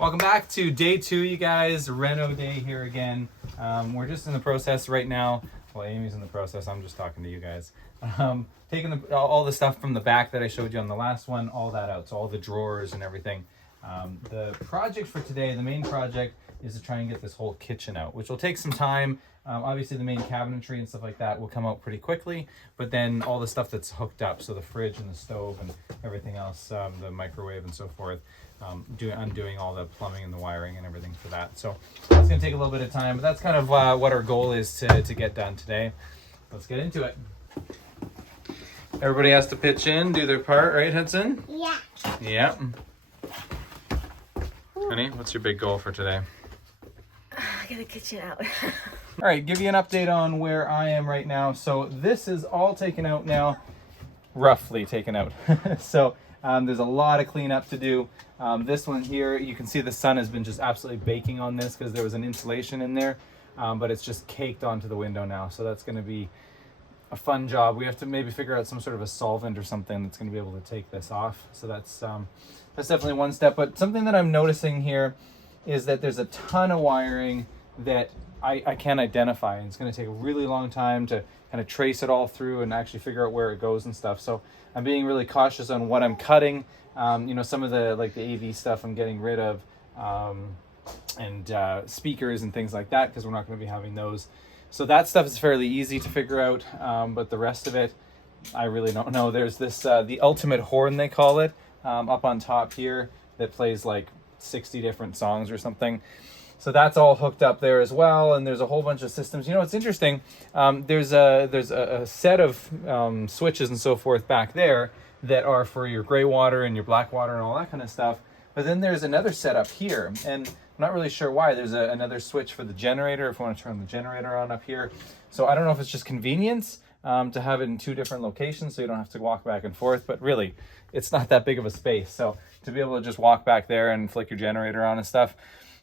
Welcome back to day 2, you guys. Reno day here again. We're just in the process right now. Well, Amy's in the process. I'm just talking to you guys. Taking all the stuff from the back that I showed you on the last one, all that out. So all the drawers and everything. The project for today, the main project, is to try and get this whole kitchen out, which will take some time. Obviously the main cabinetry and stuff like that will come out pretty quickly, but then all the stuff that's hooked up, so the fridge and the stove and everything else, the microwave and so forth, undoing all the plumbing and the wiring and everything for that. So it's going to take a little bit of time, but that's kind of what our goal is to get done today. Let's get into it. Everybody has to pitch in, do their part, right, Hudson? Yeah. Yeah. Honey, what's your big goal for today? Get the kitchen out. All right, give you an update on where I am right now. So this is all taken out now, roughly taken out. So there's a lot of cleanup to do. This one here, you can see the sun has been just absolutely baking on this because there was an insulation in there, but it's just caked onto the window now. So that's going to be a fun job. We have to maybe figure out some sort of a solvent or something that's going to be able to take this off. So that's definitely one step. But something that I'm noticing here is that there's a ton of wiring that I can't identify, and it's going to take a really long time to kind of trace it all through and actually figure out where it goes and stuff. So I'm being really cautious on what I'm cutting. Some of the AV stuff I'm getting rid of, and speakers and things like that, because we're not going to be having those. So that stuff is fairly easy to figure out, but the rest of it, I really don't know. There's this, the ultimate horn, they call it, up on top here, that plays like 60 different songs or something. So that's all hooked up there as well, and there's a whole bunch of systems. You know, it's interesting. There's a set of switches and so forth back there that are for your gray water and your black water and all that kind of stuff. But then there's another setup here, and I'm not really sure why. There's another switch for the generator if you want to turn the generator on up here. So I don't know if it's just convenience to have it in 2 different locations so you don't have to walk back and forth, but really, it's not that big of a space. So to be able to just walk back there and flick your generator on and stuff,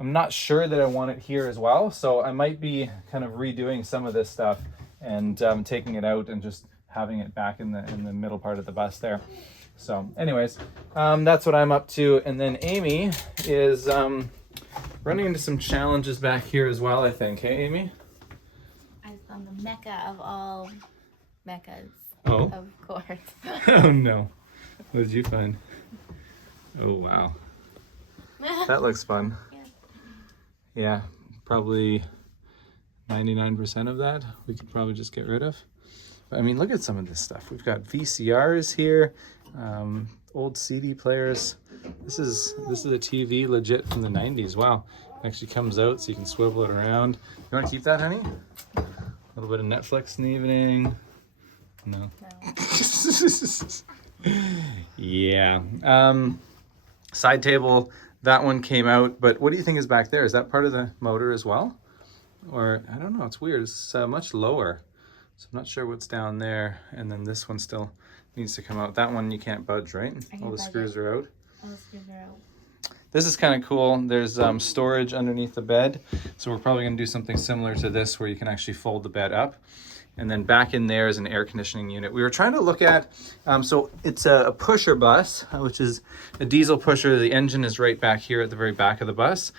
I'm not sure that I want it here as well. So I might be kind of redoing some of this stuff and taking it out and just having it back in the middle part of the bus there. So anyways, that's what I'm up to. And then Amy is running into some challenges back here as well, I think. Hey, Amy? I found the mecca of all meccas. Oh. Of course. Oh no. What did you find? Oh wow. That looks fun. Yeah, probably 99% of that we could probably just get rid of. But I mean, look at some of this stuff. We've got VCRs here, old CD players. This is a TV legit from the 90s. Wow, it actually comes out so you can swivel it around. You want to keep that, honey? A little bit of Netflix in the evening. No. Yeah. Side table. That one came out, but what do you think is back there? Is that part of the motor as well? Or, I don't know, it's weird. It's much lower. So I'm not sure what's down there. And then this one still needs to come out. That one you can't budge, right? All the screws are out. All the screws are out. This is kind of cool. There's storage underneath the bed. So we're probably gonna do something similar to this where you can actually fold the bed up. And then back in there is an air conditioning unit. We were trying to look at, so it's a pusher bus, which is a diesel pusher. The engine is right back here at the very back of the bus.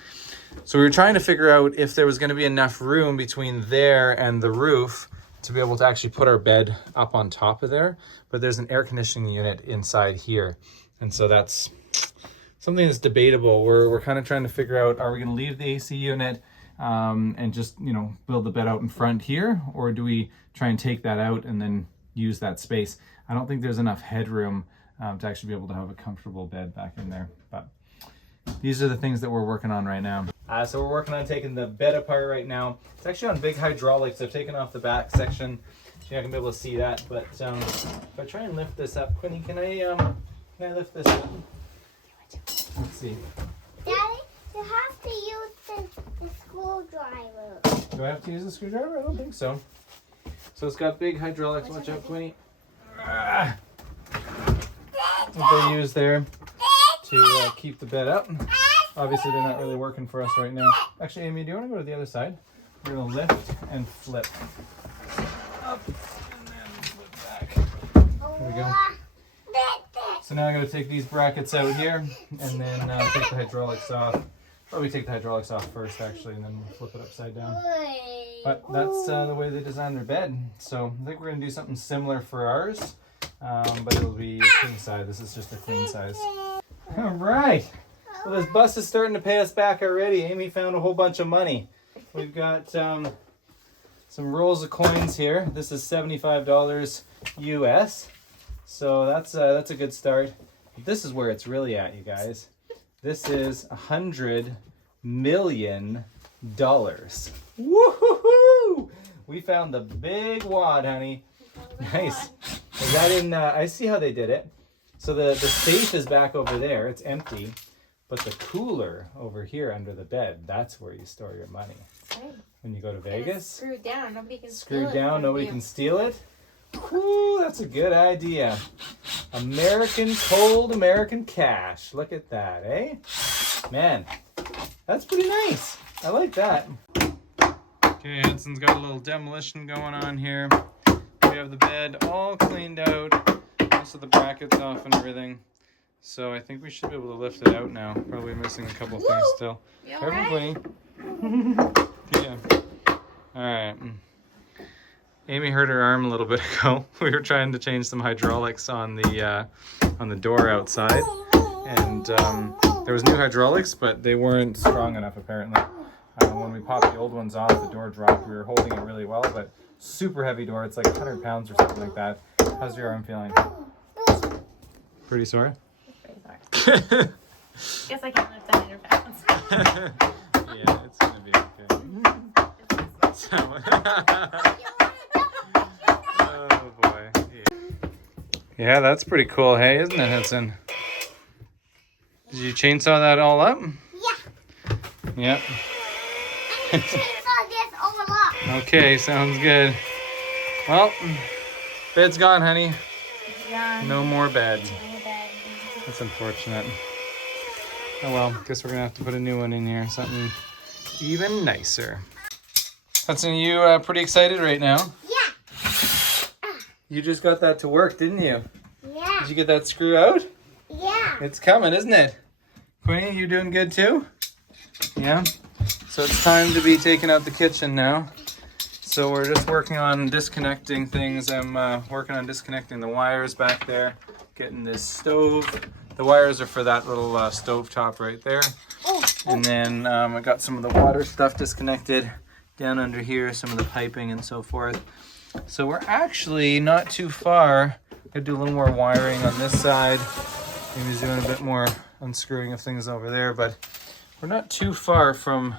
So we were trying to figure out if there was gonna be enough room between there and the roof to be able to actually put our bed up on top of there. But there's an air conditioning unit inside here. And so that's something that's debatable. We're kind of trying to figure out, are we gonna leave the AC unit and just, build the bed out in front here? Or do we try and take that out and then use that space? I don't think there's enough headroom to actually be able to have a comfortable bed back in there. But these are the things that we're working on right now. So we're working on taking the bed apart right now. It's actually on big hydraulics. I've taken off the back section. You're not gonna be able to see that, but if I try and lift this up, Quinny, can I lift this up? Let's see. Daddy, you have to use the screwdriver. Do I have to use the screwdriver? I don't think so. So it's got big hydraulics. Watch out, Quinny. What they use there to keep the bed up. Obviously, they're not really working for us right now. Actually, Amy, do you want to go to the other side? We're going to lift and flip. Up and then flip back. There we go. So now I'm going to take these brackets out here and then take the hydraulics off. Probably take the hydraulics off first, actually, and then flip it upside down. But that's the way they designed their bed. So I think we're gonna do something similar for ours, but it'll be a king size. This is just a queen size. All right. Well, this bus is starting to pay us back already. Amy found a whole bunch of money. We've got some rolls of coins here. This is $75 US. So that's a good start. But this is where it's really at, you guys. This is $100 million. Woohoo! We found the big wad, honey. Nice. Is that in? I see how they did it. So the safe is back over there. It's empty. But the cooler over here under the bed, that's where you store your money. Right. When you go to And Vegas. it's screwed down. Nobody can steal Screwed it down, from nobody you. can steal it. Whew, that's a good idea. American, cold American cash. Look at that, eh? Man, that's pretty nice. I like that. Okay, Hudson's got a little demolition going on here. We have the bed all cleaned out. Most of the brackets off and everything. So I think we should be able to lift it out now. Probably missing a couple things still. You all right? Everybody. Yeah. All right. Amy hurt her arm a little bit ago. We were trying to change some hydraulics on the door outside, and there was new hydraulics, but they weren't strong enough apparently. When we popped the old ones off, the door dropped. We were holding it really well, but super heavy door. It's like 100 pounds or something like that. How's your arm feeling? Pretty sore? Pretty sorry. Guess I can't lift 100 pounds. Yeah, it's gonna be okay. So, oh boy. Yeah, that's pretty cool, hey, isn't it, Hudson? Did you chainsaw that all up? Yeah. Yep. And chainsaw this overlock. Okay, sounds good. Well, bed's gone, honey. Yeah. No more bed. No bed. That's unfortunate. Oh well, guess we're gonna have to put a new one in here. Something even nicer. Hudson, you pretty excited right now? Yeah. You just got that to work, didn't you? Yeah. Did you get that screw out? Yeah. It's coming, isn't it? Queenie, you doing good too? Yeah? So it's time to be taking out the kitchen now. So we're just working on disconnecting things. I'm working on disconnecting the wires back there, getting this stove. The wires are for that little stove top right there. And then I got some of the water stuff disconnected down under here, some of the piping and so forth. So we're actually not too far. Gonna do a little more wiring on this side. Maybe doing a bit more unscrewing of things over there, but we're not too far from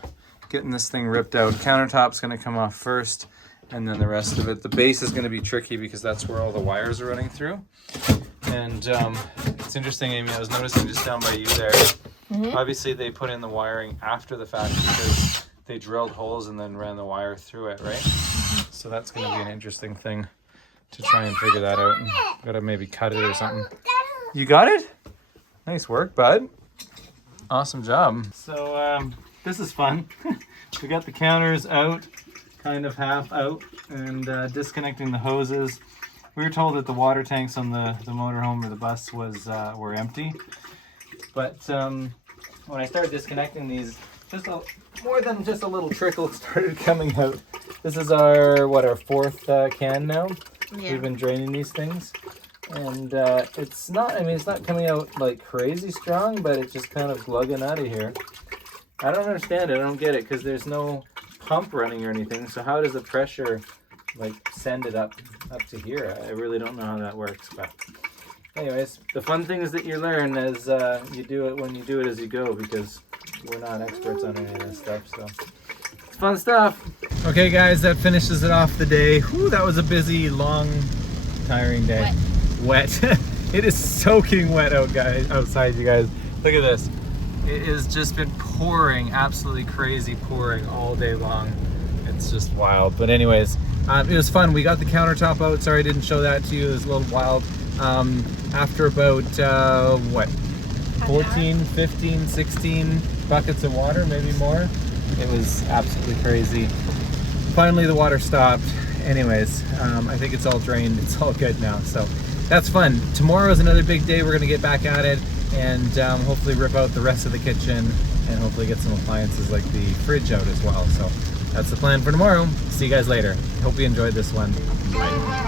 getting this thing ripped out. Countertop's gonna come off first, and then the rest of it. The base is gonna be tricky because that's where all the wires are running through. And it's interesting, Amy, I was noticing just down by you there, obviously they put in the wiring after the fact because they drilled holes and then ran the wire through it, right? So that's gonna be an interesting thing to try and figure that out. Gotta maybe cut it or something. You got it? Nice work, bud. Awesome job. So this is fun. We got the counters out, kind of half out, and disconnecting the hoses. We were told that the water tanks on the motorhome or the bus were empty. But when I started disconnecting these, more than just a little trickle started coming out. This is our fourth can now. Yeah. We've been draining these things. And it's not coming out like crazy strong, but it's just kind of glugging out of here. I don't understand it. I don't get it because there's no pump running or anything. So how does the pressure like send it up to here? I really don't know how that works. But anyways, the fun thing is that you learn as you do it when you do it as you go, because we're not experts on any of this stuff. So it's fun stuff. Okay, guys, that finishes it off the day. Whew, that was a busy, long, tiring day. Wet. It is soaking wet outside, you guys. Look at this. It has just been pouring, absolutely crazy pouring all day long. It's just wild. But anyways, it was fun. We got the countertop out. Sorry I didn't show that to you. It was a little wild. After about 14, 15, 16 buckets of water, maybe more. It was absolutely crazy. Finally the water stopped. Anyways, I think it's all drained. It's all good now. So that's fun. Tomorrow is another big day. We're gonna get back at it and hopefully rip out the rest of the kitchen and hopefully get some appliances like the fridge out as well. So that's the plan for tomorrow. See you guys later. Hope you enjoyed this one. Bye.